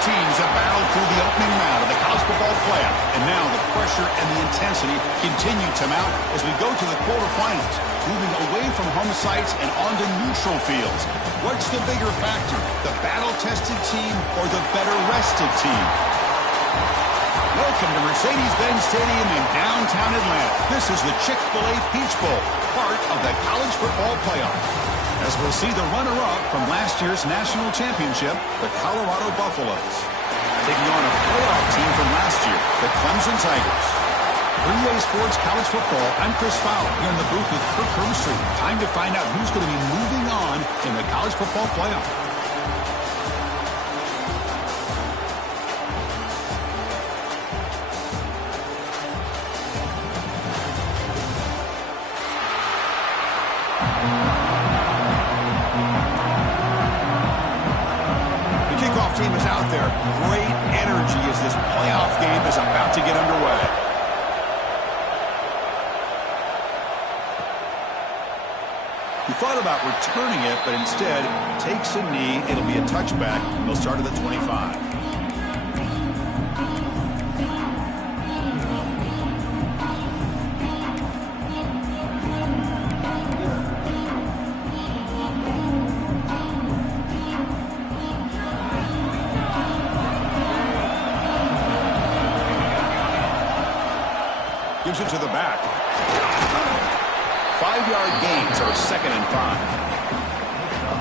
teams have battled through the opening round of the college football playoff, and now the pressure and the intensity continue to mount as we go to the quarterfinals, moving away from home sites and onto neutral fields. What's the bigger factor, the battle-tested team or the better-rested team? Welcome to Mercedes-Benz Stadium in downtown Atlanta. This is the Chick-fil-A Peach Bowl, part of the college football playoff. As we'll see the runner-up from last year's national championship, the Colorado Buffaloes, taking on a playoff team from last year, the Clemson Tigers. 3A Sports College Football, I'm Chris Fowler, here in the booth with Kirk Herbstreit. Time to find out who's going to be moving on in the college football playoff. Team is out there. Great energy as this playoff game is about to get underway. He thought about returning it, but instead takes a knee. It'll be a touchback. He'll start at the 25. Gives it to the back. 5-yard gains are 2nd and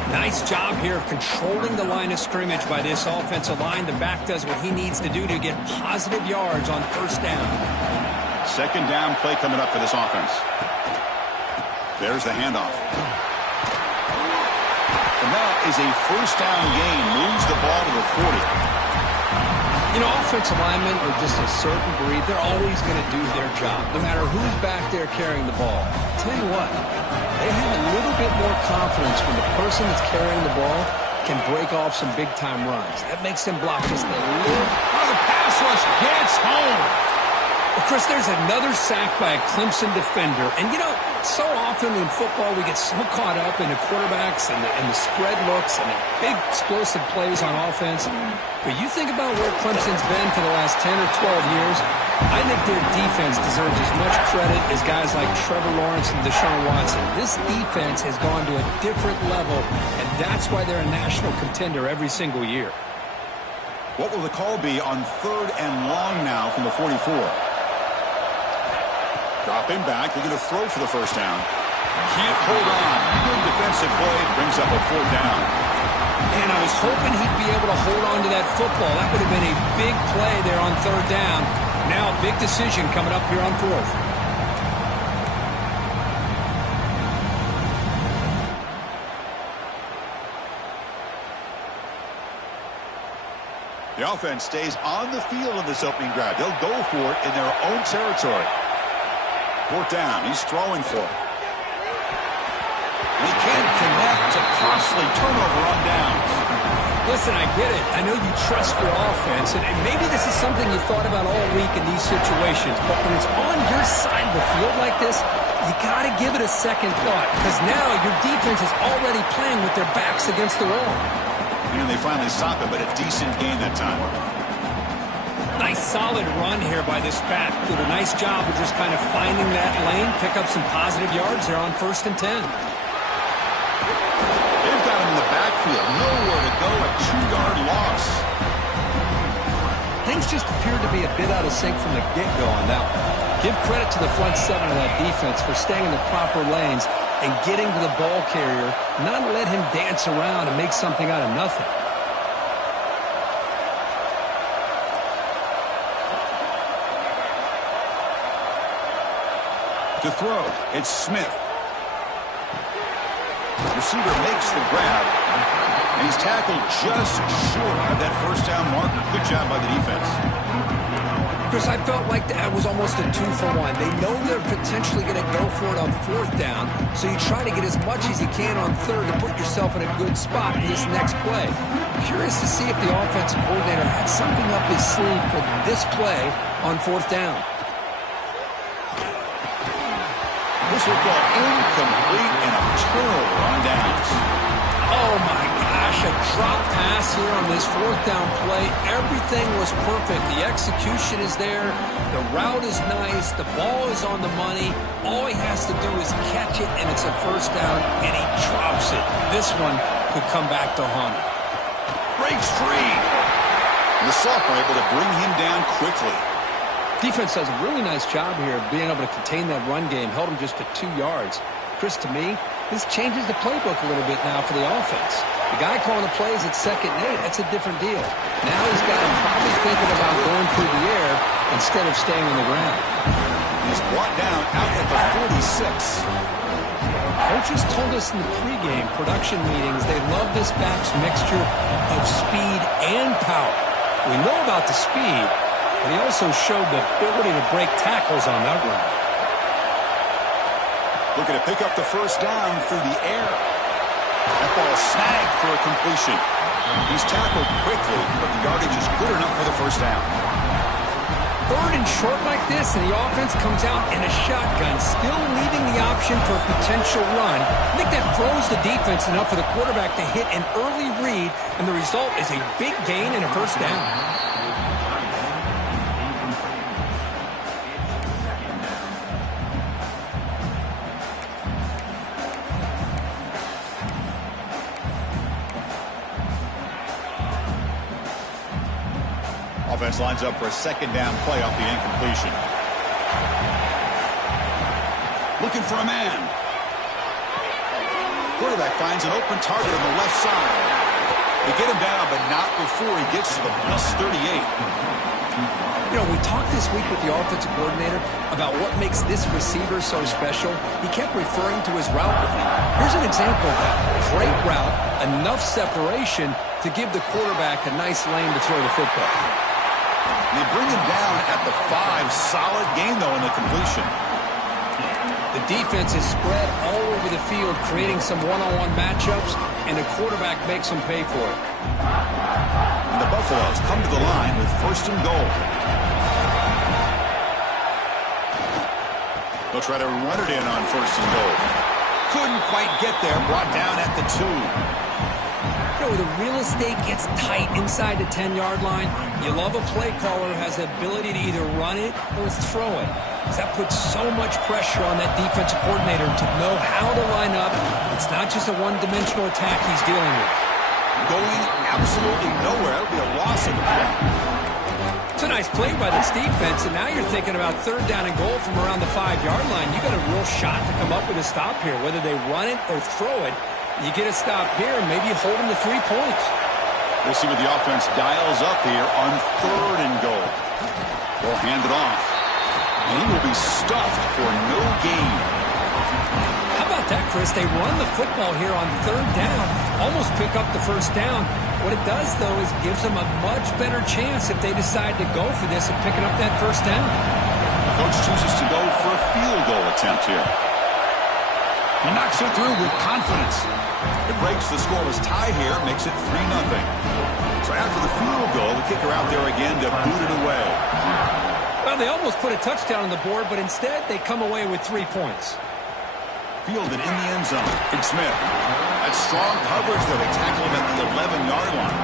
5. Nice job here of controlling the line of scrimmage by this offensive line. The back does what he needs to do to get positive yards on first down. 2nd down play coming up for this offense. There's the handoff. And that is a first down gain. Moves the ball to the 40. You know, offensive linemen are just a certain breed. They're always going to do their job, no matter who's back there carrying the ball. I'll tell you what, they have a little bit more confidence when the person that's carrying the ball can break off some big-time runs. That makes them block just a little. Oh, the pass rush gets home. Well, Chris, there's another sack by a Clemson defender. And, you know, so often in football we get so caught up in the quarterbacks and the spread looks and the big explosive plays on offense. But you think about where Clemson's been for the last 10 or 12 years, I think their defense deserves as much credit as guys like Trevor Lawrence and Deshaun Watson. This defense has gone to a different level, and that's why they're a national contender every single year. What will the call be on 3rd and long now from the 44? Dropping back, they're going to throw for the first down. Can't hold on. Good defensive play, brings up a 4th down. And I was hoping he'd be able to hold on to that football. That would have been a big play there on 3rd down. Now a big decision coming up here on 4th. The offense stays on the field in this opening drive. They'll go for it in their own territory. 4th down. He's throwing for it. They can't connect. A costly turnover on downs. Listen, I get it. I know you trust your offense, and maybe this is something you thought about all week in these situations, but when it's on your side of the field like this, you got to give it a second thought, because now your defense is already playing with their backs against the wall. And they finally stop it, but a decent gain that time. Nice solid run here by this back. Did a nice job of just kind of finding that lane, pick up some positive yards there on 1st and 10. They've got him in the backfield. Nowhere to go, a 2-yard loss. Things just appeared to be a bit out of sync from the get-go on that one. Give credit to the front 7 of that defense for staying in the proper lanes and getting to the ball carrier, not let him dance around and make something out of nothing. To throw, it's Smith. Receiver makes the grab, and he's tackled just short of that first down marker. Good job by the defense. Chris, I felt like that was almost a 2-for-1. They know they're potentially going to go for it on 4th down, so you try to get as much as you can on 3rd to put yourself in a good spot for this next play. Curious to see if the offensive coordinator had something up his sleeve for this play on 4th down. This will go incomplete and a turnover on downs. Oh, my God. Gosh, a drop pass here on this fourth down play. Everything was perfect. The execution is there. The route is nice. The ball is on the money. All he has to do is catch it, and it's a first down, and he drops it. This one could come back to haunt him. Breaks free. The sophomore able to bring him down quickly. Defense does a really nice job here of being able to contain that run game. Held him just to 2 yards. Chris, to me, this changes the playbook a little bit now for the offense. The guy calling the plays at 2nd and 8, that's a different deal. Now he's got him probably thinking about going through the air instead of staying on the ground. He's brought down out at the 46. Coaches told us in the pregame production meetings they love this back's mixture of speed and power. We know about the speed, but he also showed the ability to break tackles on that run. Looking to pick up the first down through the air. That ball snagged for a completion. He's tackled quickly, but the yardage is good enough for the first down. 3rd and short like this, and the offense comes out in a shotgun, still leaving the option for a potential run. I think that throws the defense enough for the quarterback to hit an early read, and the result is a big gain and a first down. Offense lines up for a 2nd down play off the incompletion. Looking for a man. Quarterback finds an open target on the left side. They get him down, but not before he gets to the +38. You know, we talked this week with the offensive coordinator about what makes this receiver so special. He kept referring to his route running. Here's an example of that. Great route, enough separation to give the quarterback a nice lane to throw the football. They bring him down at the 5. Solid gain, though, in the completion. The defense is spread all over the field, creating some one-on-one matchups, and the quarterback makes them pay for it. And the Buffaloes come to the line with 1st and goal. They'll try to run it in on 1st and goal. Couldn't quite get there. Brought down at the 2. You know, the real estate gets tight inside the 10-yard line. You love a play caller who has the ability to either run it or throw it. That puts so much pressure on that defensive coordinator to know how to line up. It's not just a one-dimensional attack he's dealing with. Going absolutely nowhere. That would be a loss of the play. It's a nice play by this defense, and now you're thinking about 3rd down and goal from around the 5-yard line. You got a real shot to come up with a stop here, whether they run it or throw it. You get a stop here, and maybe you hold them to 3 points. We'll see what the offense dials up here on 3rd and goal. They'll hand it off. And he will be stuffed for no gain. How about that, Chris? They run the football here on 3rd down, almost pick up the first down. What it does, though, is gives them a much better chance if they decide to go for this and picking up that first down. The coach chooses to go for a field goal attempt here. He knocks it through with confidence. It breaks the scoreless tie here, makes it 3-0. So after the field goal, the kicker out there again to boot it away. Well, they almost put a touchdown on the board, but instead they come away with 3 points. Fielded in the end zone. Big Smith. That's strong coverage, though. They tackle him at the 11-yard line.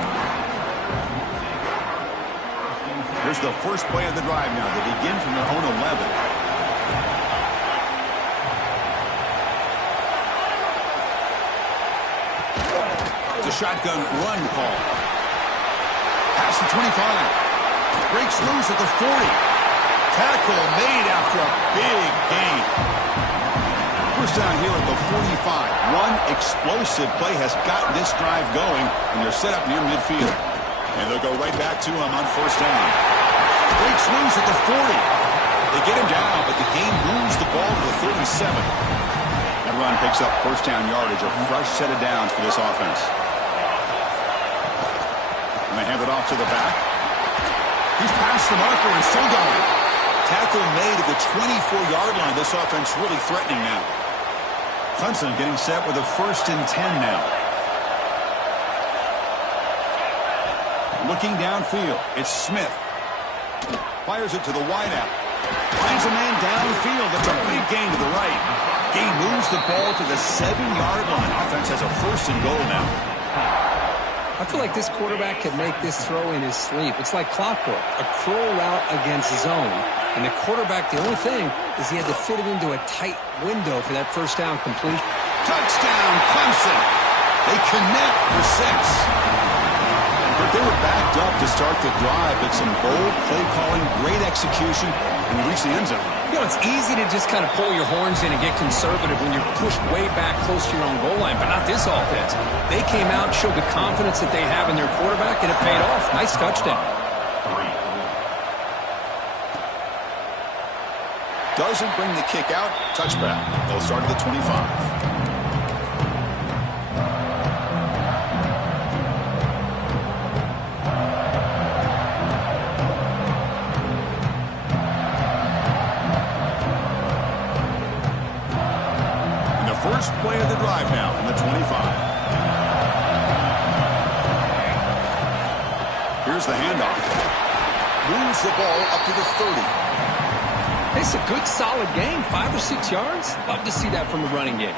Here's the first play of the drive now. They begin from their own 11. It's a shotgun run call. Past the 25. Breaks loose at the 40. Tackle made after a big gain. First down here at the 45. One explosive play has got this drive going, and they're set up near midfield. And they'll go right back to him on 1st down. Breaks loose at the 40. They get him down, but the game moves the ball to the 37. That run picks up 1st down yardage, a fresh set of downs for this offense. And they hand it off to the back. He's past the marker and still going. Tackle made at the 24-yard line. This offense really threatening now. Clemson getting set with a 1st and 10 now. Looking downfield, it's Smith. Fires it to the wideout. Finds a man downfield. That's a big gain to the right. Gain moves the ball to the 7-yard line. Offense has a 1st and goal now. I feel like this quarterback could make this throw in his sleep. It's like clockwork, a curl route against zone. And the quarterback, the only thing is he had to fit it into a tight window for that first down completion. Touchdown, Clemson. They connect for 6. But they were backed up to start the drive, but some bold play calling, great execution, and they reached the end zone. You know, it's easy to just kind of pull your horns in and get conservative when you're pushed way back close to your own goal line, but not this offense. They came out, showed the confidence that they have in their quarterback, and it paid off. Nice touchdown. Doesn't bring the kick out. Touchback. They'll start at the 25. First play of the drive now from the 25. Here's the handoff. Moves the ball up to the 30. It's a good, solid game. 5 or 6 yards. Love to see that from the running game.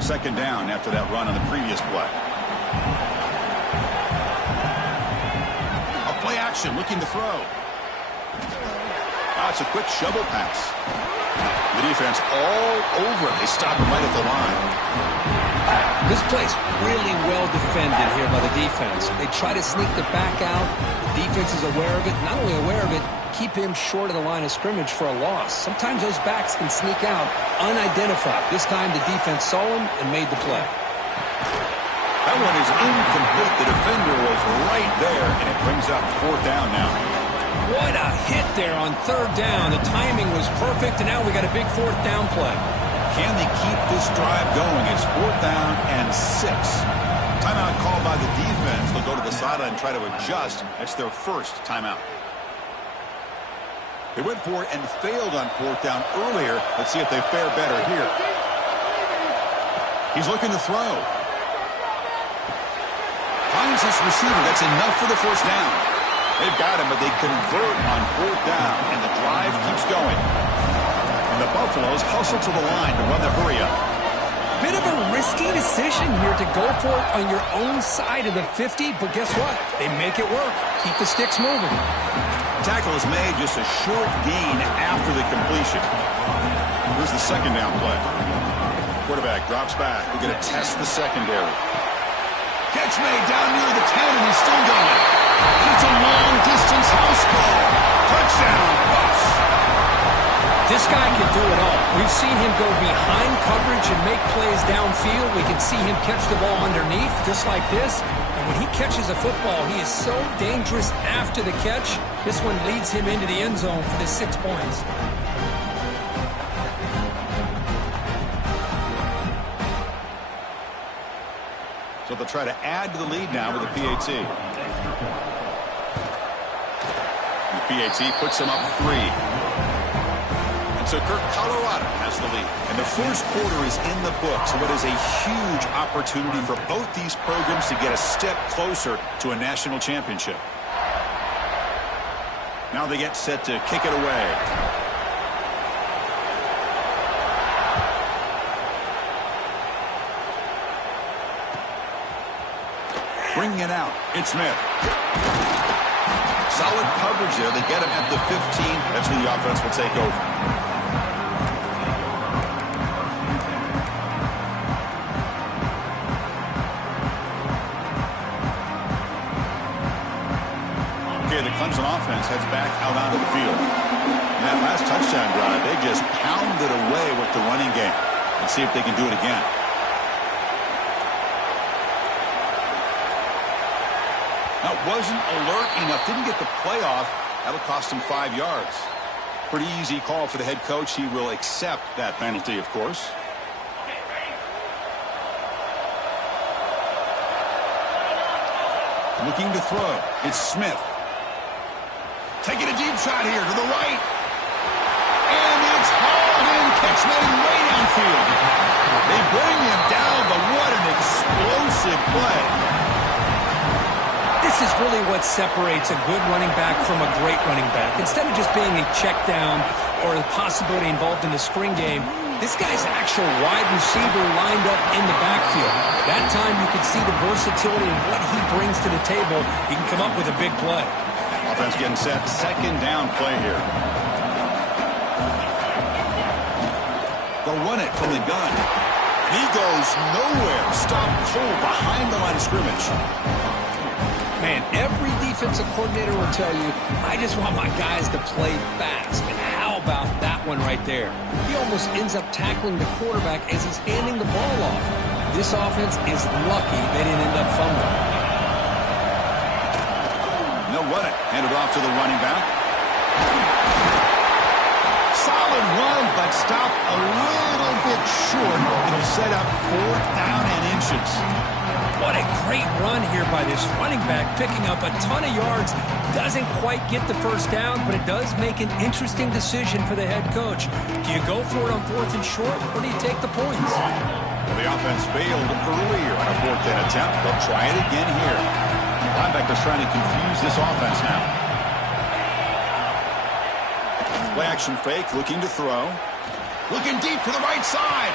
Second down after that run on the previous play. Action, looking to throw. It's a quick shovel pass. The defense all over it. They stop him right at the line. This play's really well defended here by the defense. They try to sneak the back out. The defense is aware of it. Not only aware of it, keep him short of the line of scrimmage for a loss. Sometimes those backs can sneak out unidentified. This time the defense saw him and made the play. That one is incomplete. The defender was right there, and it brings up 4th down now. What a hit there on 3rd down. The timing was perfect, and now we got a big 4th down play. Can they keep this drive going? It's 4th down and 6. Timeout called by the defense. They'll go to the sideline and try to adjust. That's their first timeout. They went for it and failed on 4th down earlier. Let's see if they fare better here. He's looking to throw. Finds this receiver. That's enough for the first down. They've got him, but they convert on 4th down, and the drive keeps going. And the Buffaloes hustle to the line to run the hurry-up. Bit of a risky decision here to go for it on your own side of the 50, but guess what? They make it work. Keep the sticks moving. Tackle is made, just a short gain after the completion. Here's the second down play. Quarterback drops back. We're going to test the secondary. Catch made down near the 10, and he's still going. It's a long-distance house call. Touchdown, Buffs. This guy can do it all. We've seen him go behind coverage and make plays downfield. We can see him catch the ball underneath, just like this. And when he catches a football, he is so dangerous after the catch. This one leads him into the end zone for the 6 points. So they'll try to add to the lead now with the PAT. The PAT puts them up 3. And so Colorado has the lead. And the first quarter is in the books. So it is a huge opportunity for both these programs to get a step closer to a national championship. Now they get set to kick it away. Bringing it out, it's Smith. Solid coverage there. They get him at the 15. That's where the offense will take over. Okay, the Clemson offense heads back out onto the field. In that last touchdown drive, they just pounded away with the running game. Let's see if they can do it again. That wasn't alert enough. Didn't get the play off. That'll cost him 5 yards. Pretty easy call for the head coach. He will accept that penalty, of course. Looking to throw. It's Smith. Taking a deep shot here to the right. And it's hauled in. Catch made way downfield. They bring him down, but what an explosive play. This is really what separates a good running back from a great running back. Instead of just being a check down, or the possibility involved in the screen game, this guy's actual wide receiver lined up in the backfield. That time you can see the versatility and what he brings to the table. He can come up with a big play. Offense getting set. Second down play here. They'll run it from the gun. He goes nowhere. Stop cold behind the line of scrimmage. Man, every defensive coordinator will tell you, I just want my guys to play fast. And how about that one right there? He almost ends up tackling the quarterback as he's handing the ball off. This offense is lucky they didn't end up fumbling. They'll run it. Hand it off to the running back. Solid run, but stopped a little bit short. It'll set up 4th down and inches. What a great run here by this running back, picking up a ton of yards. Doesn't quite get the first down, but it does make an interesting decision for the head coach. Do you go for it on 4th and short, or do you take the points? Well, the offense failed earlier on a 4th down attempt. They'll try it again here. Linebackers trying to confuse this offense now. Play action fake, looking to throw. Looking deep to the right side.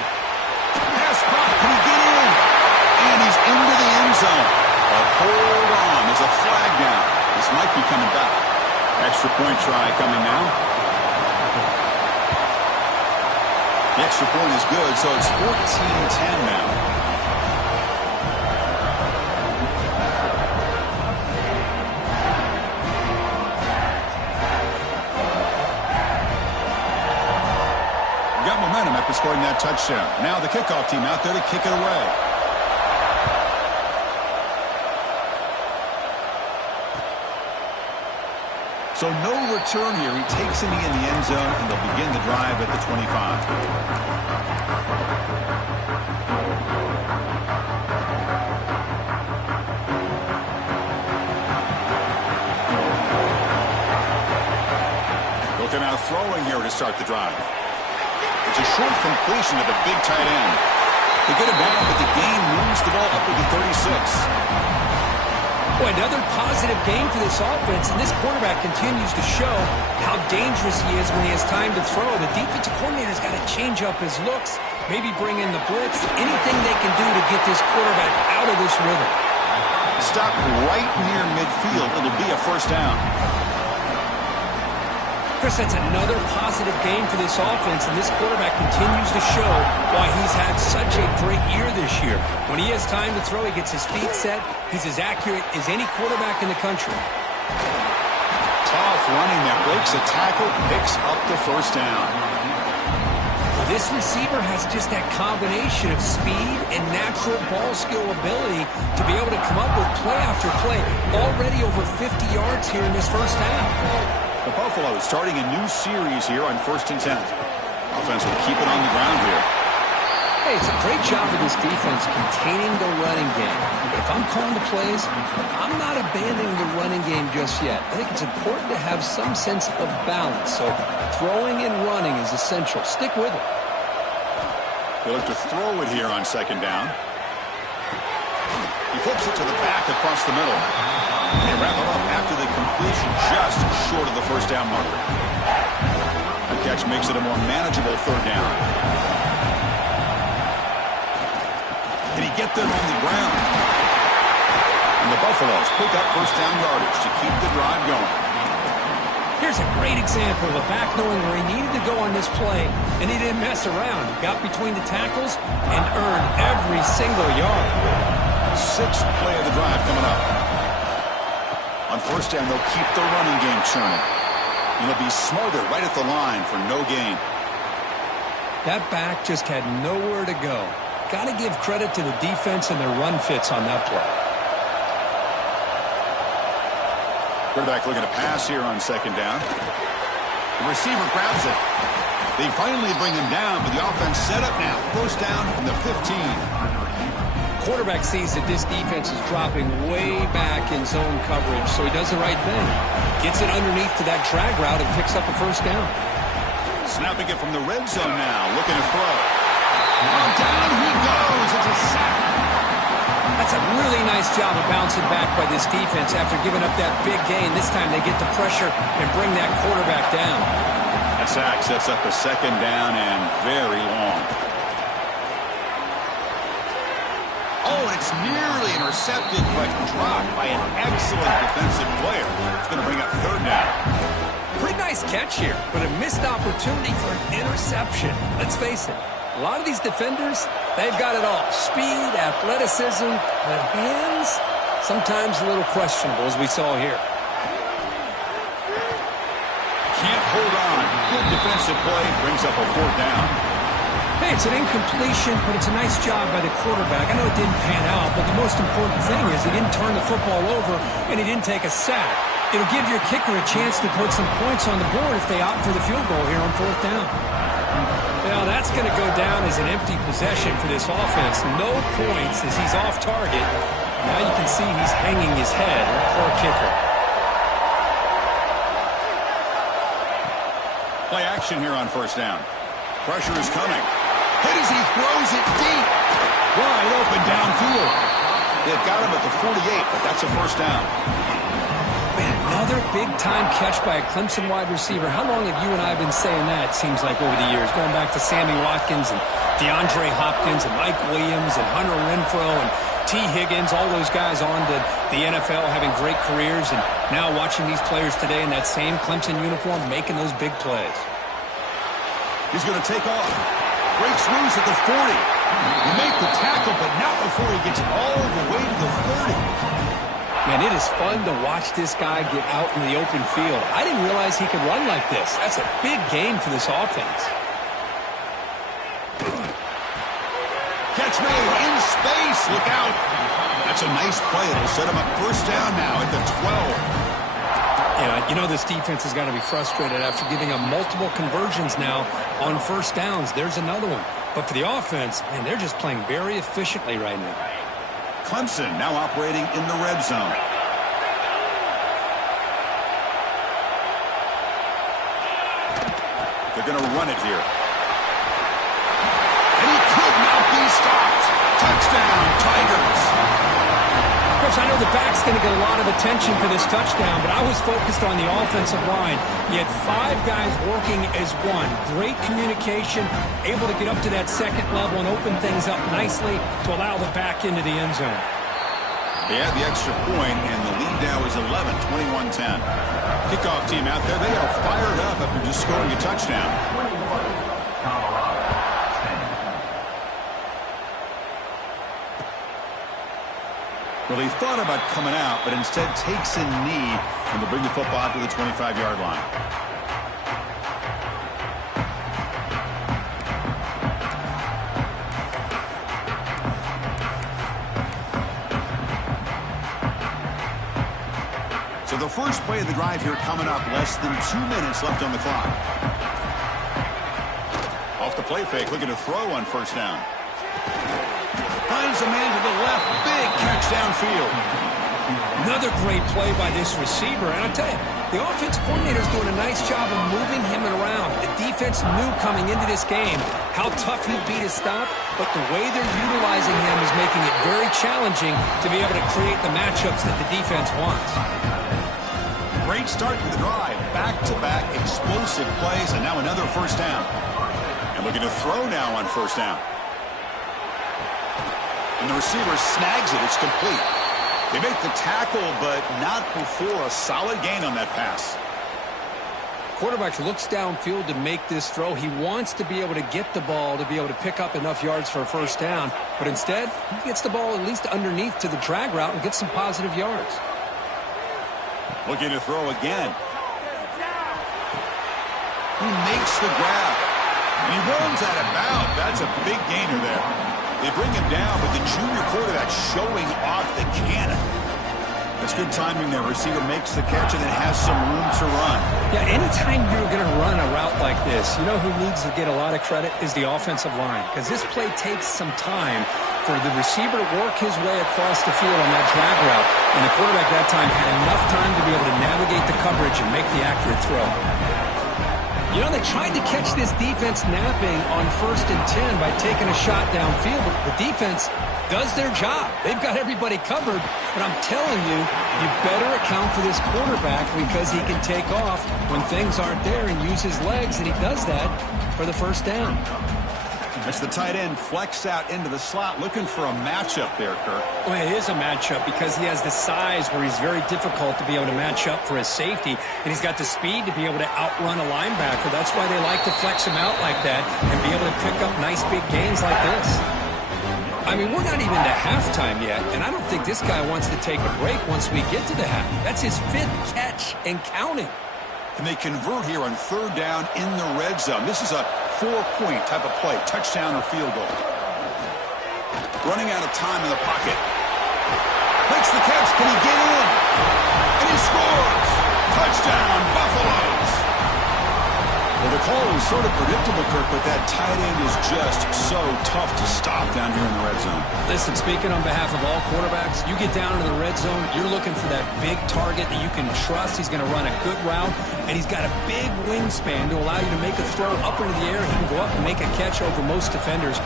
Pass caught. Can he get in? And he's into the end zone. But hold on. There's a flag down. This might be coming back. Extra point try coming now. The extra point is good, so it's 14-10 now. Got momentum after scoring that touchdown. Now the kickoff team out there to kick it away. So no return here. He takes it in the end zone, and they'll begin the drive at the 25. Looking out throwing here to start the drive. It's a short completion to the big tight end. They get it back, but the gain moves the ball up to the 36. Boy, another positive game for this offense, and this quarterback continues to show how dangerous he is when he has time to throw. The defensive coordinator's got to change up his looks, maybe bring in the blitz, anything they can do to get this quarterback out of this rhythm. Stop right near midfield. It'll be a first down. Chris, that's another positive game for this offense, and this quarterback continues to show why he's had such a great year this year. When he has time to throw, he gets his feet set. He's as accurate as any quarterback in the country. Tough running that breaks a tackle, picks up the first down. Well, this receiver has just that combination of speed and natural ball skill ability to be able to come up with play after play. Already over 50 yards here in this first half. The Buffaloes starting a new series here on 1st and 10. Offense will keep it on the ground here. Hey, it's a great job of this defense containing the running game. If I'm calling the plays, I'm not abandoning the running game just yet. I think it's important to have some sense of balance. So throwing and running is essential. Stick with it. They look to throw it here on 2nd down. He flips it to the back across the middle. They wrap it up after the completion, just short of the first down marker. The catch makes it a more manageable 3rd down. Can he get them on the ground? And the Buffaloes pick up first down yardage to keep the drive going. Here's a great example of a back knowing where he needed to go on this play, and he didn't mess around. He got between the tackles and earned every single yard. 6th play of the drive coming up. On 1st down, they'll keep the running game churning. And they'll be smarter right at the line for no gain. That back just had nowhere to go. Got to give credit to the defense and their run fits on that play. Quarterback looking to pass here on 2nd down. The receiver grabs it. They finally bring him down, but the offense set up now. First down from the 15. Quarterback sees that this defense is dropping way back in zone coverage, so he does the right thing. Gets it underneath to that drag route and picks up a first down. Snapping it from the red zone now, looking to throw. Oh, down he goes. It's a sack. That's a really nice job of bouncing back by this defense after giving up that big gain. This time they get the pressure and bring that quarterback down. That sack sets up a second down and very long. Oh, and it's nearly intercepted, but dropped by an excellent defensive player. It's going to bring up third down. Pretty nice catch here, but a missed opportunity for an interception. Let's face it, a lot of these defenders, they've got it all. Speed, athleticism, but hands, sometimes a little questionable, as we saw here. Can't hold on. Good defensive play, brings up a fourth down. Hey, it's an incompletion, but it's a nice job by the quarterback. I know it didn't pan out, but the most important thing is he didn't turn the football over and he didn't take a sack. It'll give your kicker a chance to put some points on the board if they opt for the field goal here on fourth down. Now, that's going to go down as an empty possession for this offense. No points as he's off target. Now you can see he's hanging his head. Poor kicker. Play action here on first down. Pressure is coming. Hit as he throws it deep. Wide open downfield. They've got him at the 48, but that's a first down. Man, another big-time catch by a Clemson wide receiver. How long have you and I been saying that, it seems like, over the years? Going back to Sammy Watkins and DeAndre Hopkins and Mike Williams and Hunter Renfrow and T. Higgins, all those guys on to the NFL having great careers, and now watching these players today in that same Clemson uniform making those big plays. He's going to take off. Breaks loose at the 40. He made the tackle, but not before he gets all the way to the 30. Man, it is fun to watch this guy get out in the open field. I didn't realize he could run like this. That's a big gain for this offense. Catch made in space. Look out. That's a nice play. It'll set him up first down now at the 12. Yeah, you know this defense has got to be frustrated after giving up multiple conversions now on first downs. There's another one. But for the offense, man, they're just playing very efficiently right now. Clemson now operating in the red zone. They're going to run it here. And he could not be stopped. Touchdown, Tigers. Coach, I know the back's going to get a lot of attention for this touchdown, but I was focused on the offensive line. He had 5 guys working as one. Great communication, able to get up to that second level and open things up nicely to allow the back into the end zone. They had the extra point, and the lead now is 11, 21-10. Kickoff team out there, they are fired up after just scoring a touchdown. Well, he thought about coming out, but instead takes a knee and will bring the football out to the 25-yard line. So the first play of the drive here coming up, less than 2 minutes left on the clock. Off the play fake, looking to throw on first down. Finds a man to the left. Big catch downfield. Another great play by this receiver. And I'll tell you, the offense coordinator's doing a nice job of moving him around. The defense knew coming into this game how tough he'd be to stop, but the way they're utilizing him is making it very challenging to be able to create the matchups that the defense wants. Great start to the drive. Back-to-back explosive plays, and now another first down. And looking to throw now on first down. And the receiver snags it. It's complete. They make the tackle, but not before a solid gain on that pass. Quarterback looks downfield to make this throw. He wants to be able to get the ball to be able to pick up enough yards for a first down. But instead, he gets the ball at least underneath to the drag route and gets some positive yards. Looking to throw again. He makes the grab. And he runs out of bounds. That's a big gainer there. They bring him down, but the junior quarterback showing off the cannon. That's good timing there. Receiver makes the catch and then has some room to run. Yeah, anytime you're going to run a route like this, you know who needs to get a lot of credit is the offensive line. Because this play takes some time for the receiver to work his way across the field on that drag route. And the quarterback that time had enough time to be able to navigate the coverage and make the accurate throw. You know, they tried to catch this defense napping on 1st and 10 by taking a shot downfield. But the defense, does their job. They've got everybody covered, but I'm telling you, you better account for this quarterback because he can take off when things aren't there and use his legs, and he does that for the first down. As the tight end flex out into the slot, looking for a matchup there, Kirk. Well, it is a matchup because he has the size where he's very difficult to be able to match up for his safety, and he's got the speed to be able to outrun a linebacker. That's why they like to flex him out like that and be able to pick up nice big gains like this. I mean, we're not even to halftime yet, and I don't think this guy wants to take a break once we get to the half. That's his 5th catch and counting. And they convert here on 3rd down in the red zone. This is a 4-point type of play, touchdown or field goal. Running out of time in the pocket. Makes the catch. Can he get in? And he scores. Touchdown, Buffaloes. Well, the call was sort of predictable, Kirk, but that tight end is just so tough to stop down here in the red zone. Listen, speaking on behalf of all quarterbacks, you get down into the red zone, you're looking for that big target that you can trust. He's going to run a good route, and he's got a big wingspan to allow you to make a throw up into the air. He can go up and make a catch over most defenders.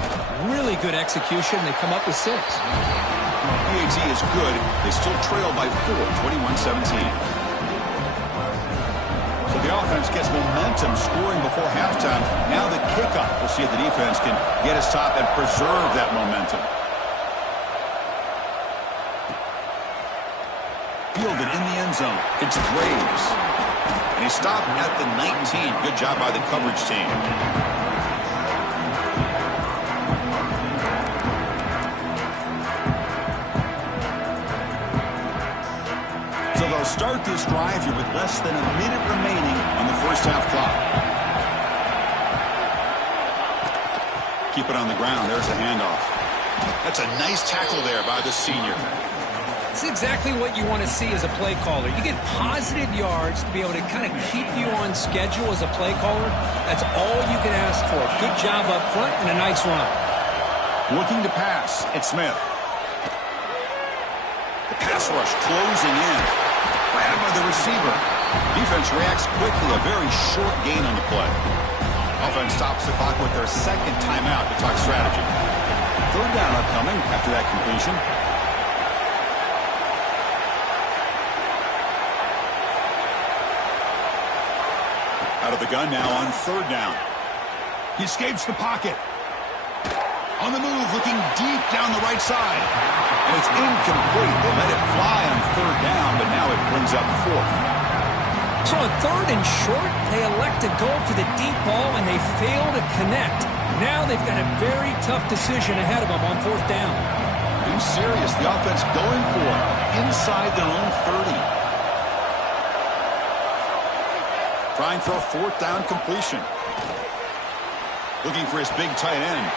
Really good execution. They come up with 6. PAT is good. They still trail by 4, 21-17. So the offense gets momentum scoring before halftime. Now the kickoff. We'll see if the defense can get a stop and preserve that momentum. Fielded in the end zone. It's Graves. And he stopped at the 19. Good job by the coverage team. So they'll start this drive here with less than a minute remaining on the first half clock. Keep it on the ground. There's the handoff. That's a nice tackle there by the senior. It's exactly what you want to see as a play caller. You get positive yards to be able to kind of keep you on schedule as a play caller. That's all you can ask for. Good job up front and a nice run. Looking to pass. It's Smith. The pass rush closing in. Grabbed by the receiver. Defense reacts quickly. A very short gain on the play. Offense stops the clock with their 2nd timeout to talk strategy. 3rd down upcoming after that completion. Out of the gun now on 3rd down. He escapes the pocket. On the move, looking deep down the right side. And it's incomplete. They let it fly on 3rd down, but now it brings up 4th. So on 3rd and short, they elect to go for the deep ball, and they fail to connect. Now they've got a very tough decision ahead of them on 4th down. Being serious, the offense going for it inside their own 30. Trying for a 4th down completion. Looking for his big tight end.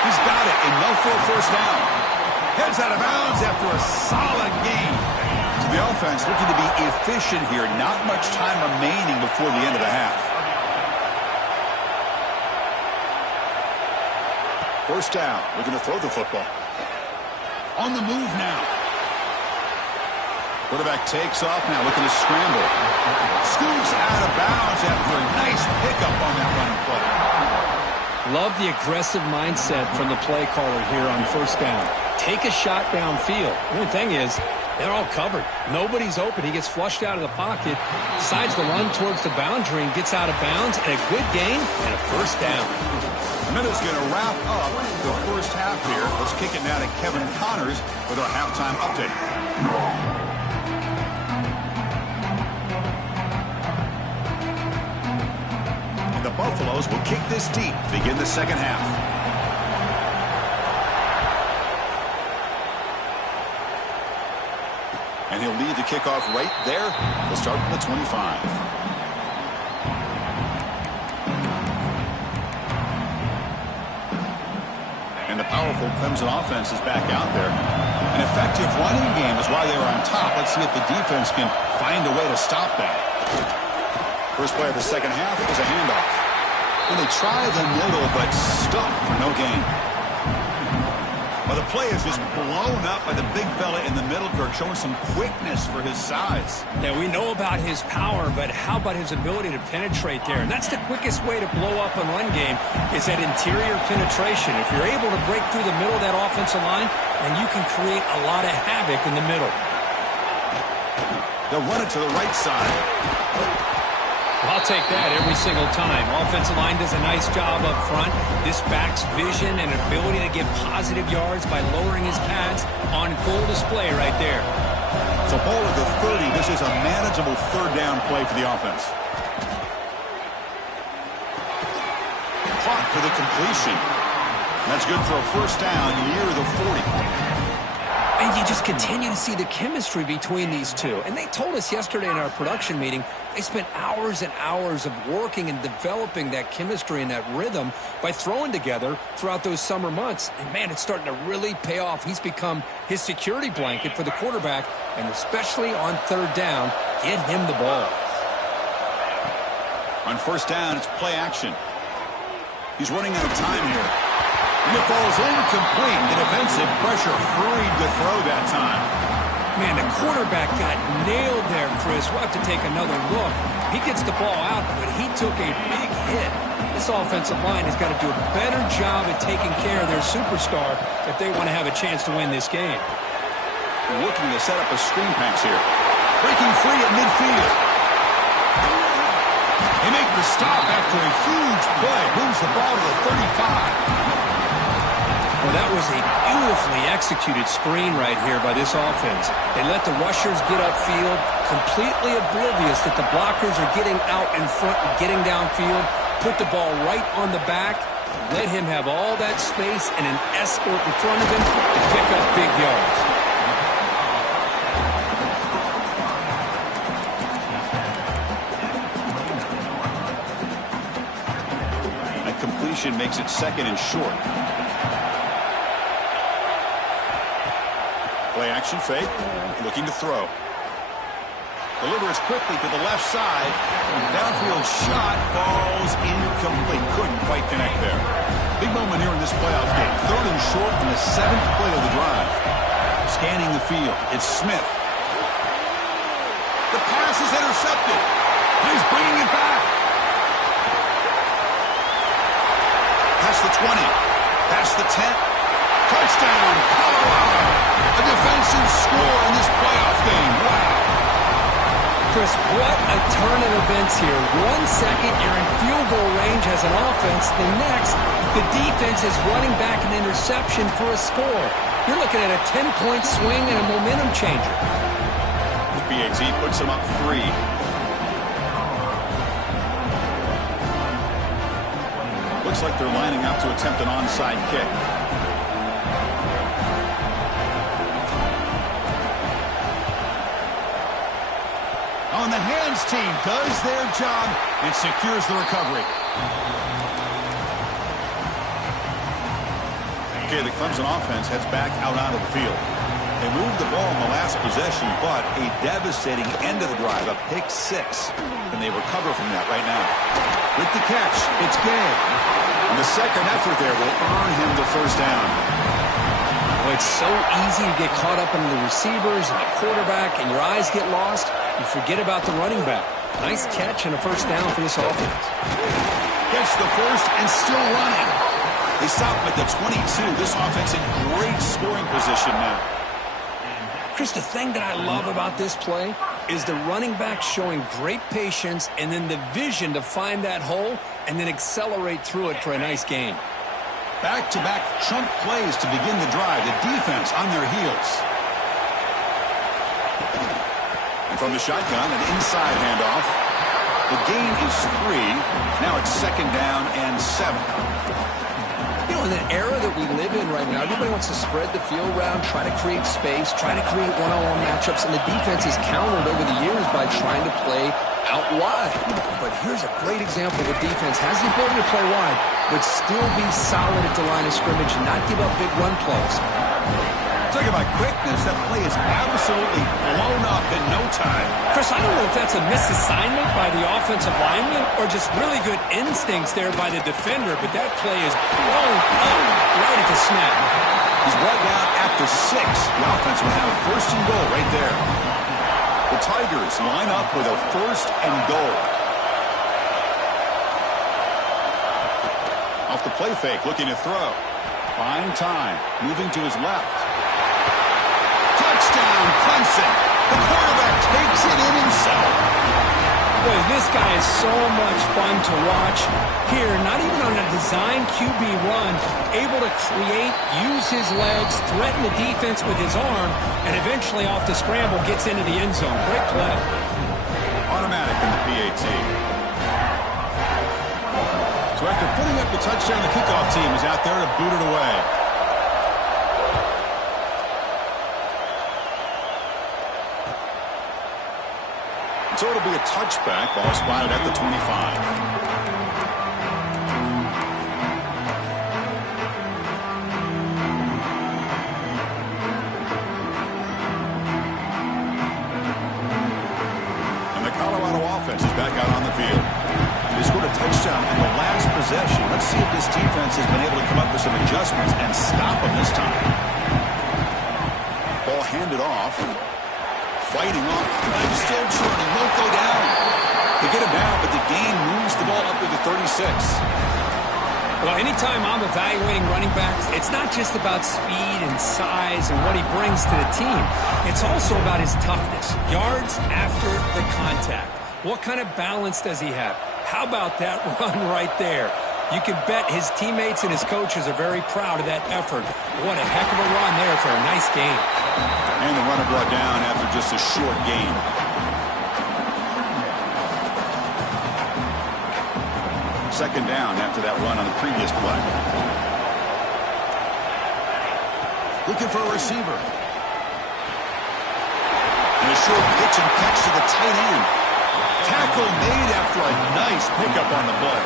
He's got it, and no for a 1st down. Heads out of bounds after a solid gain. So the offense looking to be efficient here. Not much time remaining before the end of the half. 1st down, looking to throw the football. On the move now. Quarterback takes off now, looking to scramble. Scoots out of bounds after a nice pickup on that running play. Love the aggressive mindset from the play caller here on 1st down. Take a shot downfield. The only thing is, they're all covered. Nobody's open. He gets flushed out of the pocket, decides to run towards the boundary and gets out of bounds, and a good gain and a 1st down. Minutes going to wrap up the first half here. Let's kick it now to Kevin Connors with our halftime update. The Buffaloes will kick this deep to begin the 2nd half. And he'll lead the kickoff right there. We'll start from the 25. And the powerful Clemson offense is back out there. An effective running game is why they were on top. Let's see if the defense can find a way to stop that. First play of the 2nd half is a handoff. And they try the middle, but stuck for no gain. Well, the play is just blown up by the big fella in the middle, Kirk, showing some quickness for his size. Yeah, we know about his power, but how about his ability to penetrate there? And that's the quickest way to blow up a run game is that interior penetration. If you're able to break through the middle of that offensive line, and you can create a lot of havoc in the middle. They'll run it to the right side. I'll take that every single time. Offensive line does a nice job up front. This back's vision and ability to get positive yards by lowering his pads on full display right there. So ball at the 30. This is a manageable third down play for the offense. Caught for the completion. That's good for a first down near the 40. And you just continue to see the chemistry between these two. And they told us yesterday in our production meeting, they spent hours and hours of working and developing that chemistry and that rhythm by throwing together throughout those summer months. And, man, it's starting to really pay off. He's become his security blanket for the quarterback, and especially on third down, get him the ball. On first down, it's play action. He's running out of time here. And it falls incomplete. The defensive pressure hurried to throw that time. Man, the quarterback got nailed there, Chris. We'll have to take another look. He gets the ball out, but he took a big hit. This offensive line has got to do a better job at taking care of their superstar if they want to have a chance to win this game. Looking to set up a screen pass here. Breaking free at midfield. They make the stop after a huge play. Moves the ball to the 35. Well, that was a beautifully executed screen right here by this offense. They let the rushers get upfield, completely oblivious that the blockers are getting out in front and getting downfield, put the ball right on the back, let him have all that space and an escort in front of him to pick up big yards. That completion makes it second and short. Play action fake, looking to throw. Delivers quickly to the left side. Downfield shot falls incomplete. Couldn't quite connect there. Big moment here in this playoff game. Third and short in the 7th play of the drive. Scanning the field, it's Smith. The pass is intercepted. He's bringing it back. Past the 20. Past the 10. Touchdown, Colorado. A defensive score in this playoff game. Wow. Chris, what a turn of events here. 1 second, you're in field goal range as an offense. The next, the defense is running back an interception for a score. You're looking at a 10-point swing and a momentum changer. BAT puts him up 3. Looks like they're lining up to attempt an onside kick. On the hands team does their job and secures the recovery. Okay, the Clemson offense heads back out onto the field. They moved the ball in the last possession, but a devastating end of the drive, a pick 6. And they recover from that right now. With the catch, it's Gay. And the second effort there will earn him the first down. Well, it's so easy to get caught up in the receivers and the quarterback, and your eyes get lost. You forget about the running back. Nice catch and a first down for this offense. Gets the first and still running. They stop him at the 22. This offense in great scoring position now. Chris, the thing that I love about this play is the running back showing great patience and then the vision to find that hole and then accelerate through it for a nice gain. Back-to-back chunk plays to begin the drive. The defense on their heels. And from the shotgun, an inside handoff. The gain is 3. Now it's second down and 7. You know, in the era that we live in right now, everybody wants to spread the field around, try to create space, try to create one-on-one matchups, and the defense is countered over the years by trying to play out wide. But here's a great example. The defense has the ability to play wide, but still be solid at the line of scrimmage and not give up big run plays. Talking about quickness, that play is absolutely blown up in no time. Chris, I don't know if that's a misassignment by the offensive lineman or just really good instincts there by the defender, but that play is blown up right at the snap. He's brought down at the 6. The offense will have first and goal right there. The Tigers line up with a first and goal. Off the play fake, looking to throw. Fine time, moving to his left. Wilson. The quarterback takes it in himself. Boy, this guy is so much fun to watch. Here, not even on a design QB run, able to create, use his legs, threaten the defense with his arm, and eventually off the scramble gets into the end zone. Great play. Automatic in the PAT. So after putting up the touchdown, the kickoff team is out there to boot it away. So it'll be a touchback. Ball spotted at the 25. Offense is back out on the field. They scored a touchdown in the last possession. Let's see if this defense has been able to come up with some adjustments and stop them this time. Ball handed off. Fighting off. Still churning. Won't go down. They get him down, but the gain moves the ball up to the 36. Well, anytime I'm evaluating running backs, it's not just about speed and size and what he brings to the team. It's also about his toughness. Yards after the contact. What kind of balance does he have? How about that run right there? You can bet his teammates and his coaches are very proud of that effort. What a heck of a run there for a nice gain. And the runner brought down after just a short gain. Second down after that run on the previous play. Looking for a receiver. And a short pitch and catch to the tight end. Tackle made after a nice pickup on the play.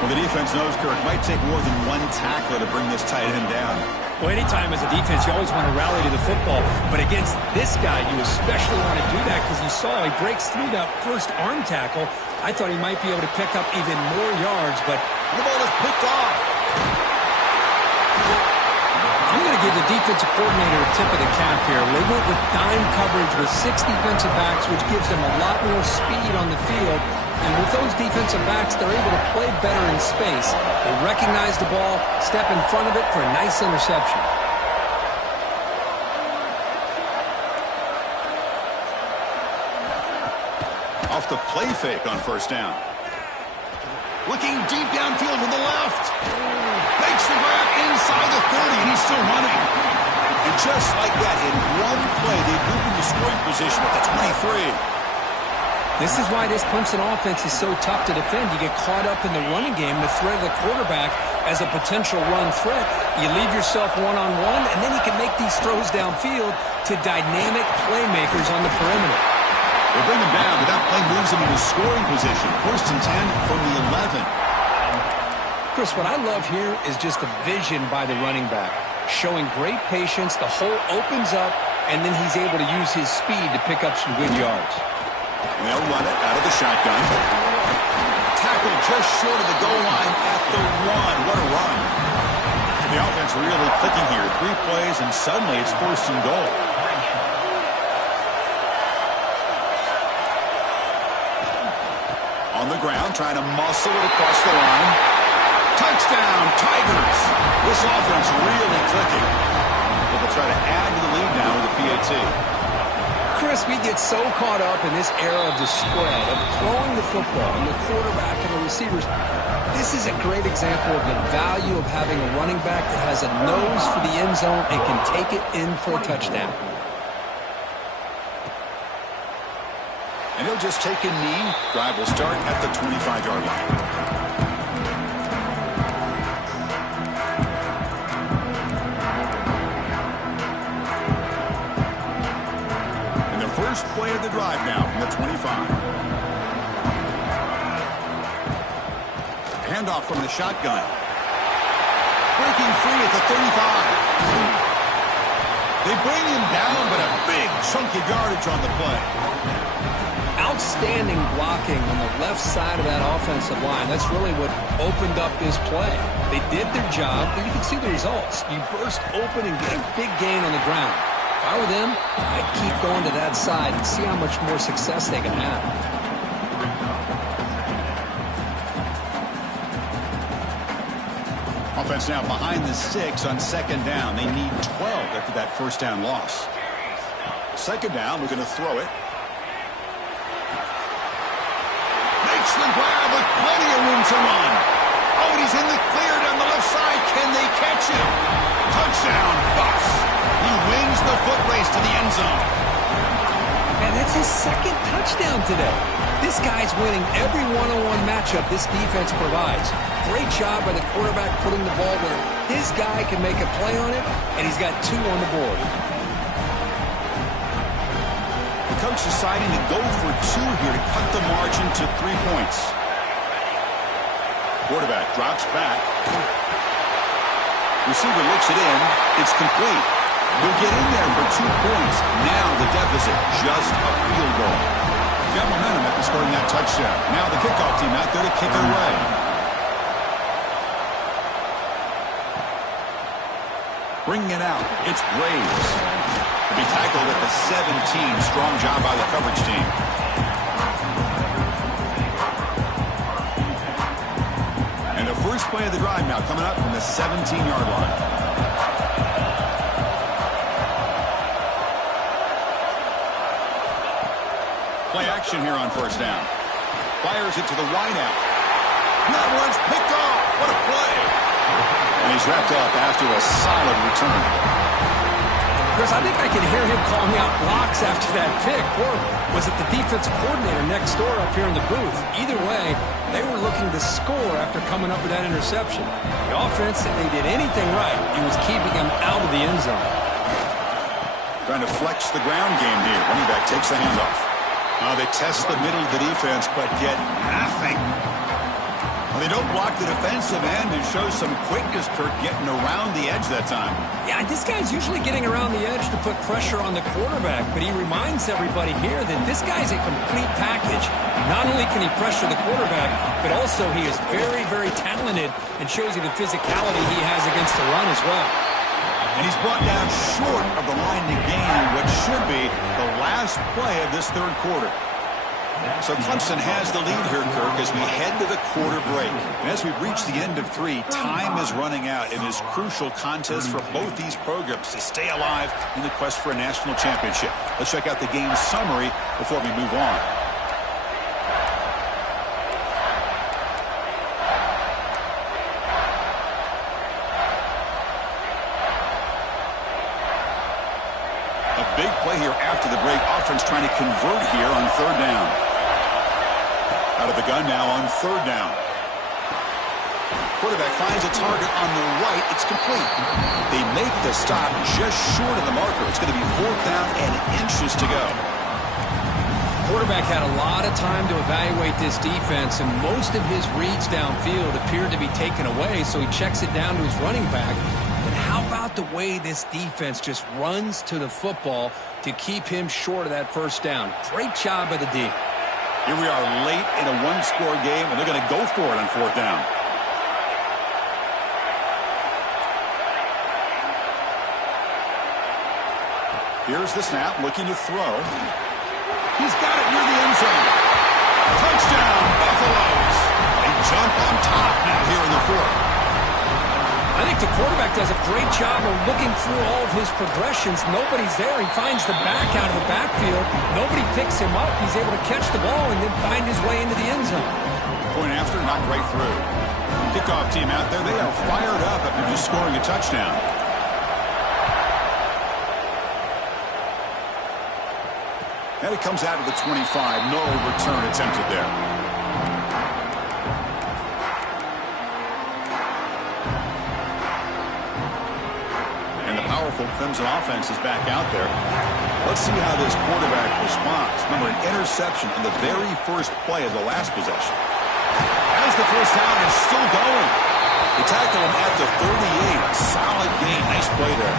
Well, the defense knows, Kirk, might take more than one tackler to bring this tight end down. Well, anytime as a defense, you always want to rally to the football. But against this guy, you especially want to do that because you saw he breaks through that first arm tackle. I thought he might be able to pick up even more yards, but the ball is picked off. I'm going to give the defensive coordinator a tip of the cap here. They went with dime coverage with 6 defensive backs, which gives them a lot more speed on the field. And with those defensive backs, they're able to play better in space. They recognize the ball, step in front of it for a nice interception. Off the play fake on first down. Looking deep downfield to the left. Makes the grab inside the 30, and he's still running. And just like that, in one play, they moved into scoring position at the 23. This is why this Clemson offense is so tough to defend. You get caught up in the running game, the threat of the quarterback as a potential run threat. You leave yourself one-on-one, and then you can make these throws downfield to dynamic playmakers on the perimeter. They bring him down, but that play moves him into scoring position. First and 10 from the 11. Chris, what I love here is just the vision by the running back. Showing great patience, the hole opens up, and then he's able to use his speed to pick up some good yards. And they'll run it out of the shotgun. Tackle just short of the goal line at the 1. What a run. The offense really clicking here. 3 plays, and suddenly it's first and goal. On the ground, trying to muscle it across the line. Touchdown, Tigers. This offense really clicking. They'll try to add to the lead now with the PAT. Chris, we get so caught up in this era of the spread, of throwing the football, and the quarterback and the receivers. This is a great example of the value of having a running back that has a nose for the end zone and can take it in for a touchdown. And he'll just take a knee. Drive will start at the 25-yard line. First play of the drive now from the 25. Handoff from the shotgun. Breaking free at the 35. They bring him down, but a big chunky yardage on the play. Outstanding blocking on the left side of that offensive line. That's really what opened up this play. They did their job, but you can see the results. You burst open and get a big gain on the ground. If I were them, I'd keep going to that side and see how much more success they can have. Offense now behind the 6 on second down. They need 12 after that first down loss. Second down, we're going to throw it. Makes the grab with plenty of room to run. Oh, and he's in the clear down the left side. Can they catch him? Touchdown, Bucks. He wins the foot race to the end zone. And that's his second touchdown today. This guy's winning every one-on-one matchup this defense provides. Great job by the quarterback putting the ball where his guy can make a play on it, and he's got 2 on the board. The coach deciding to go for 2 here to cut the margin to 3 points. Quarterback drops back. Receiver looks it in. It's complete. He'll get in there for 2 points. Now the deficit, just a field goal. Got momentum after scoring that touchdown. Now the kickoff team out there to kick it away. Bringing it out, it's Braves. To be tackled at the 17. Strong job by the coverage team. And the first play of the drive now coming up from the 17-yard line. Play action here on first down. Fires it to the wideout. That one's picked off. What a play. And he's wrapped up after a solid return. Chris, I think I can hear him calling out blocks after that pick. Or was it the defensive coordinator next door up here in the booth? Either way, they were looking to score after coming up with that interception. The offense, if they did anything right, it was keeping him out of the end zone. Trying to flex the ground game here. Running back takes the handoff. They test the middle of the defense, but get nothing. Well, they don't block the defensive end and show some quickness, Kirk, getting around the edge that time. Yeah, this guy's usually getting around the edge to put pressure on the quarterback, but he reminds everybody here that this guy's a complete package. Not only can he pressure the quarterback, but also he is very, very talented and shows you the physicality he has against the run as well. And he's brought down short of the line to gain what should be the last play of this third quarter. So Clemson has the lead here, Kirk, as we head to the quarter break. And as we reach the end of 3, time is running out in this crucial contest for both these programs to stay alive in the quest for a national championship. Let's check out the game summary before we move on. Big play here after the break. Offense trying to convert here on third down. Out of the gun now on third down. Quarterback finds a target on the right. It's complete. They make the stop just short of the marker. It's going to be 4th down and inches to go. Quarterback had a lot of time to evaluate this defense, and most of his reads downfield appeared to be taken away, so he checks it down to his running back. But how about the way this defense just runs to the football to keep him short of that first down? Great job by the D. Here we are late in a one-score game, and they're going to go for it on 4th down. Here's the snap, looking to throw. He's got it near the end zone. Touchdown, Buffaloes. They jump on top now here in the 4th. I think the quarterback does a great job of looking through all of his progressions. Nobody's there. He finds the back out of the backfield. Nobody picks him up. He's able to catch the ball and then find his way into the end zone. Point after, knocked right through. Kickoff team out there. They are fired up after just scoring a touchdown. And it comes out of the 25. No return attempted there. Powerful Clemson offense is back out there. Let's see how this quarterback responds. Remember, an interception in the very first play of the last possession. As the first down is still going. They tackle him at the 38. Solid gain. Nice play there.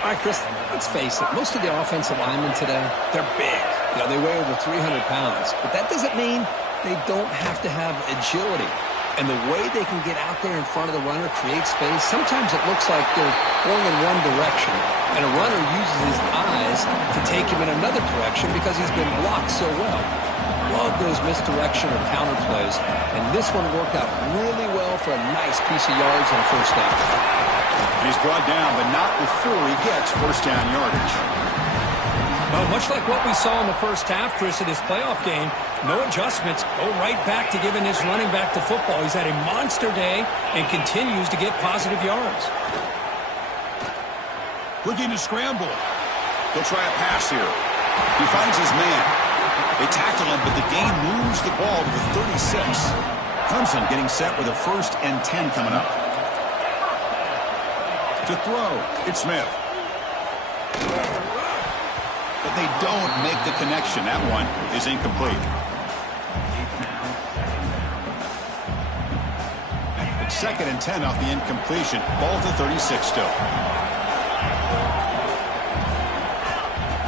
All right, Chris, let's face it. Most of the offensive linemen today, they're big. They weigh over 300 pounds. But that doesn't mean they don't have to have agility. And the way they can get out there in front of the runner, create space, sometimes it looks like they're going in one direction. And a runner uses his eyes to take him in another direction because he's been blocked so well. love those misdirection or counter plays, and this one worked out really well for a nice piece of yards and a first down. And he's brought down, but not before he gets first down yardage. Well, much like what we saw in the first half, Chris, of this playoff game, no adjustments. Go right back to giving this running back to football. He's had a monster day and continues to get positive yards. Looking to scramble. He'll try a pass here. He finds his man. They tackle him, but the gain moves the ball to the 36. Clemson getting set with a 1st and 10 coming up. To throw, it's Smith. But they don't make the connection. That one is incomplete. It's 2nd and 10 off the incompletion. Ball to 36 still.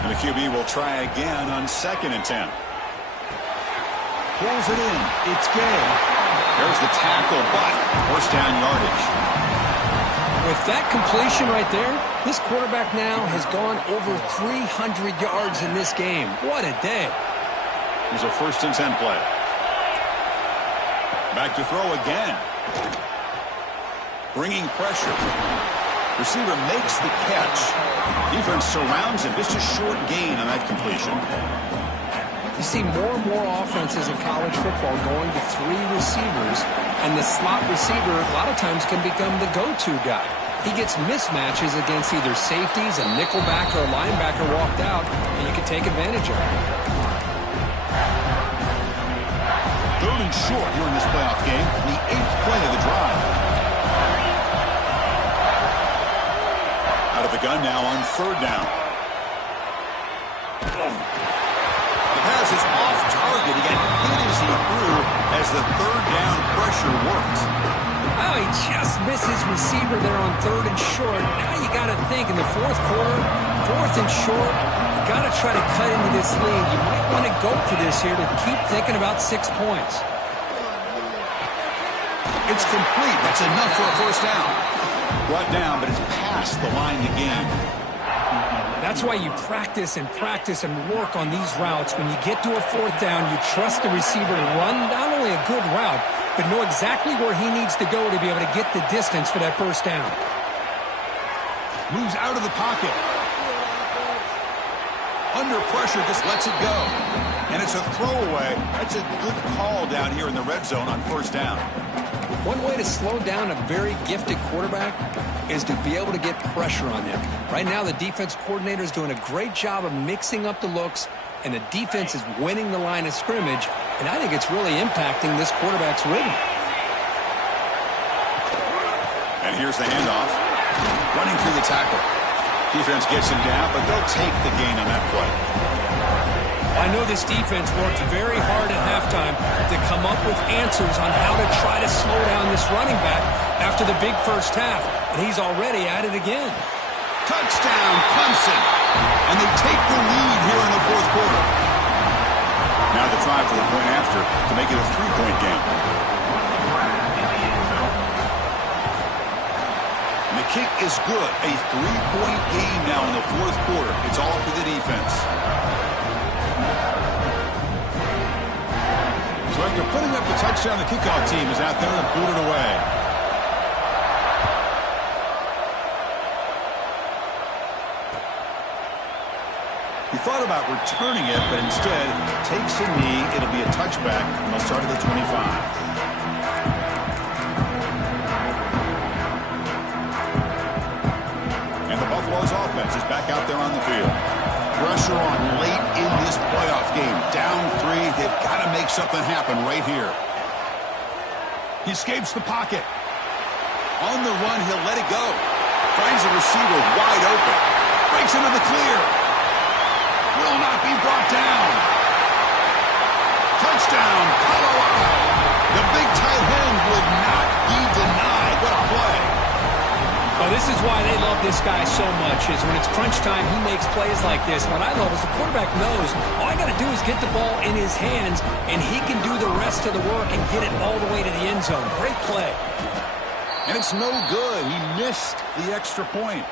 And the QB will try again on 2nd and 10. Pulls it in. It's good. There's the tackle, but first down yardage. With that completion right there, this quarterback now has gone over 300 yards in this game. What a day. Here's a 1st and 10 play. Back to throw again. Bringing pressure. Receiver makes the catch. Defense surrounds him. Just a short gain on that completion. You see more and more offenses in college football going to 3 receivers, and the slot receiver a lot of times can become the go-to guy. He gets mismatches against either safeties, a nickelback, or a linebacker walked out, and you can take advantage of it. 3rd and short here in this playoff game. The 8th play of the drive. Out of the gun now on 3rd down. The pass is off target. He got hit as he threw as the 3rd down pressure worked. Oh, he just misses receiver there on 3rd and short. Now you got to think in the 4th quarter, 4th and short, you got to try to cut into this lead. You might want to go for this here to keep thinking about 6 points. It's complete. That's enough for a first down. Brought down, but it's past the line to gain. That's why you practice and work on these routes. When you get to a 4th down, you trust the receiver to run not only a good route, but know exactly where he needs to go to be able to get the distance for that first down. Moves out of the pocket. Under pressure, just lets it go. And it's a throwaway. That's a good call down here in the red zone on first down. One way to slow down a very gifted quarterback is to be able to get pressure on him. Right now, the defense coordinator is doing a great job of mixing up the looks, and the defense is winning the line of scrimmage, and I think it's really impacting this quarterback's rhythm. And here's the handoff. Running through the tackle. Defense gets him down, but they'll take the gain on that play. I know this defense worked very hard at halftime to come up with answers on how to try to slow down this running back after the big first half, and he's already at it again. Touchdown, Clemson. And they take the lead here in the 4th quarter. Now the try for the point after to make it a 3-point game. And the kick is good. A 3-point game now in the 4th quarter. It's all up to the defense. So after putting up the touchdown, the kickoff team is out there to boot it away. He thought about returning it, but instead takes a knee. It'll be a touchback, and they'll start at the 25. And the Buffalo's offense is back out there on the field. Pressure on late in this playoff game. Down 3. They've got to make something happen right here. He escapes the pocket. On the run, he'll let it go. Finds a receiver wide open. Breaks into the clear. Will not be brought down. Touchdown, Colorado. The big tight end would not be denied. What a play. Well, this is why they love this guy so much, is when it's crunch time, he makes plays like this. What I love is the quarterback knows all I got to do is get the ball in his hands, and he can do the rest of the work and get it all the way to the end zone. Great play. And it's no good. He missed the extra point.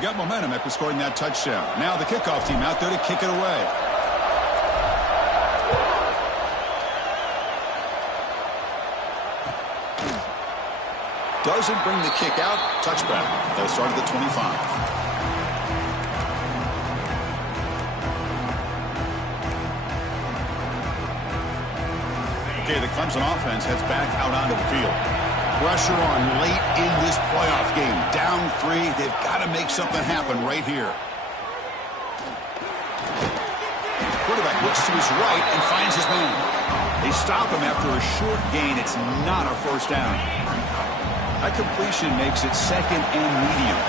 Got momentum after scoring that touchdown. Now the kickoff team out there to kick it away. Doesn't bring the kick out. Touchback. They'll start at the 25. Okay, the Clemson offense heads back out onto the field. Pressure on late in this playoff game. Down 3. They've got to make something happen right here. Quarterback looks to his right and finds his man. They stop him after a short gain. It's not a first down. That completion makes it second and medium.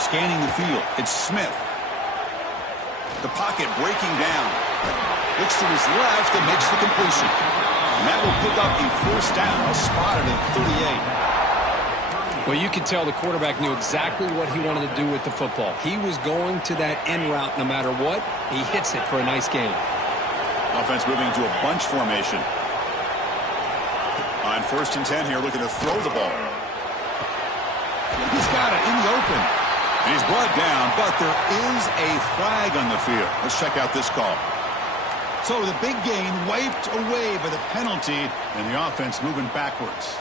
Scanning the field, it's Smith. The pocket breaking down. Looks to his left and makes the completion. And that will pick up a first down, spotted at 38. Well, you can tell the quarterback knew exactly what he wanted to do with the football. He was going to that end route no matter what. He hits it for a nice gain. Offense moving into a bunch formation. On 1st and 10 here, looking to throw the ball. He's got it in the open. And he's brought down, but there is a flag on the field. Let's check out this call. So the big gain wiped away by the penalty, and the offense moving backwards.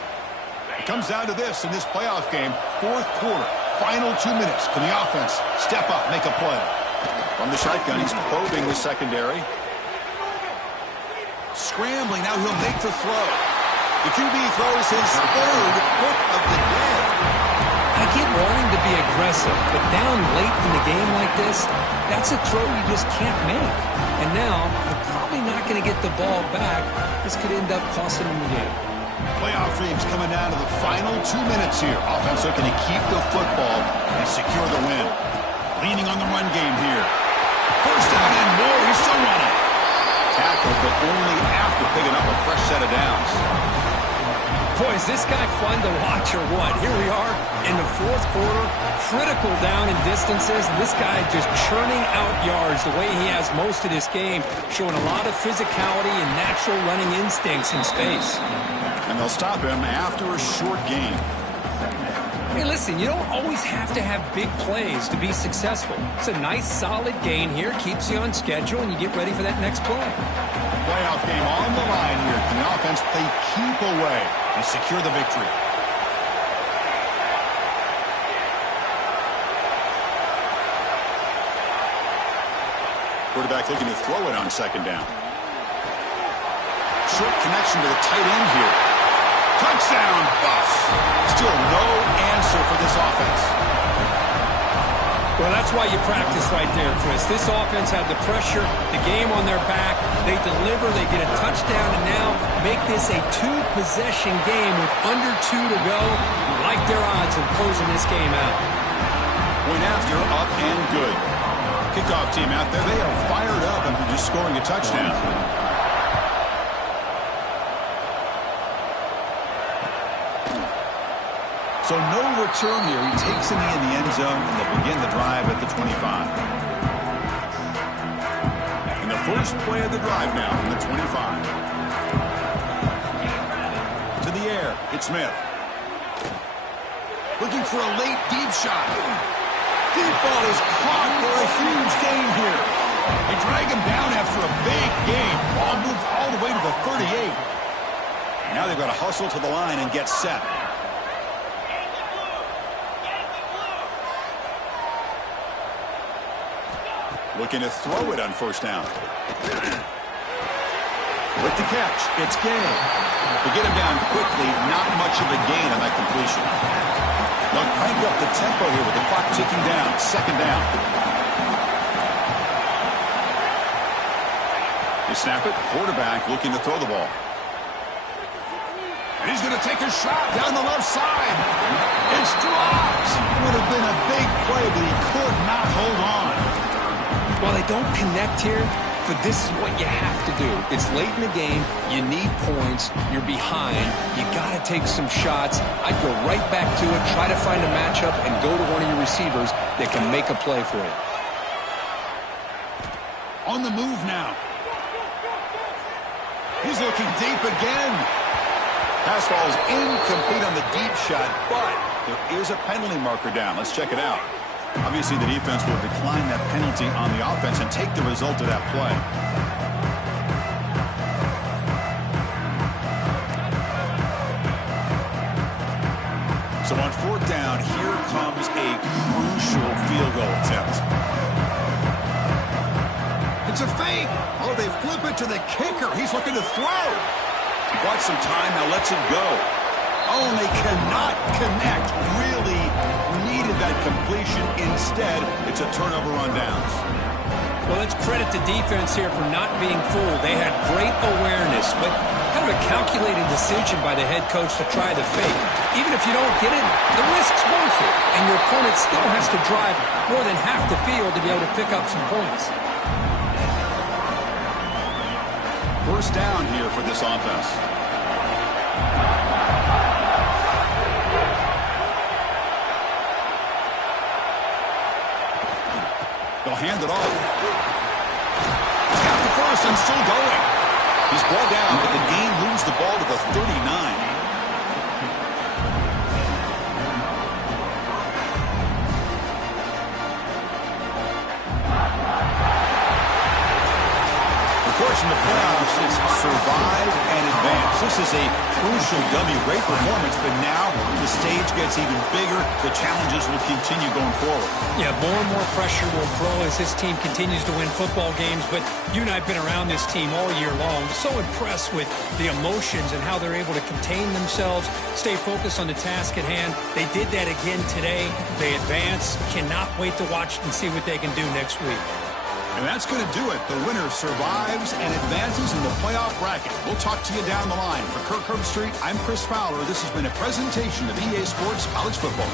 It comes down to this in this playoff game. 4th quarter, final 2 minutes. Can the offense step up, make a play? From the shotgun, he's probing the secondary. Scrambling, now he'll make the throw. The QB throws his 3rd pick of the day. I get wanting to be aggressive, but down late in the game like this, that's a throw you just can't make. And now, they're probably not going to get the ball back. This could end up costing them the game. Playoff dreams coming down to the final 2 minutes here. Offense looking to keep the football and secure the win. Leaning on the run game here. First down and more. He's still running. Tackled, but only after picking up a fresh set of downs. Boy, is this guy fun to watch or what? Here we are in the 4th quarter, critical down in distances. This guy just churning out yards the way he has most of this game, showing a lot of physicality and natural running instincts in space. And they'll stop him after a short game. Hey, listen, you don't always have to have big plays to be successful. It's a nice, solid gain here, keeps you on schedule, and you get ready for that next play. Playoff game on the line here. Can the offense play keep away and secure the victory? Quarterback looking to throw it on 2nd down. Short connection to the tight end here. Touchdown, Buffs. Still no answer for this offense. Well, that's why you practice right there, Chris. This offense had the pressure, the game on their back. They deliver, they get a touchdown, and now make this a 2-possession game with under 2 to go. Like their odds of closing this game out. Point after, up and good. Kickoff team out there, they are fired up after just scoring a touchdown. So no return here. He takes it in the end zone, and they'll begin the drive at the 25. And the first play of the drive now from the 25. To the air, it's Smith. Looking for a late deep shot. Deep ball is caught for a huge gain here. They drag him down after a big gain. Ball moved all the way to the 38. Now they've got to hustle to the line and get set. Looking to throw it on 1st down. With the catch, it's Gay. To get him down quickly, not much of a gain on that completion. They'll crank up the tempo here with the clock ticking down. 2nd down. They snap it. Quarterback looking to throw the ball. And he's going to take a shot down the left side. It's dropped. It would have been a big play, but he could not hold on. Well, they don't connect here, but this is what you have to do. It's late in the game. You need points. You're behind. You got to take some shots. I'd go right back to it, try to find a matchup, and go to one of your receivers that can make a play for you. On the move now. He's looking deep again. Pass ball is incomplete on the deep shot, but there is a penalty marker down. Let's check it out. Obviously, the defense will decline that penalty on the offense and take the result of that play. So on fourth down, here comes a crucial field goal attempt. It's a fake. Oh, they flip it to the kicker. He's looking to throw. Bought some time, now lets it go. Oh, and they cannot connect. Really needed that completion. Instead, it's a turnover on downs. Well, let's credit the defense here for not being fooled. They had great awareness, but kind of a calculated decision by the head coach to try the fake. Even if you don't get it, the risk's worth it. And your opponent still has to drive more than half the field to be able to pick up some points. First down here for this offense. They'll hand it off. He's got the first and still going. He's brought down, but the game moves the ball to the 39. In the playoffs, it's survive and advance. This is a crucial W. Great performance, but now the stage gets even bigger. The challenges will continue going forward. Yeah, more and more pressure will grow as this team continues to win football games, but you and I have been around this team all year long. So impressed with the emotions and how they're able to contain themselves, stay focused on the task at hand. They did that again today. They advance. Cannot wait to watch and see what they can do next week. And that's going to do it. The winner survives and advances in the playoff bracket. We'll talk to you down the line. For Kirk Herbstreit, I'm Chris Fowler. This has been a presentation of EA Sports College Football.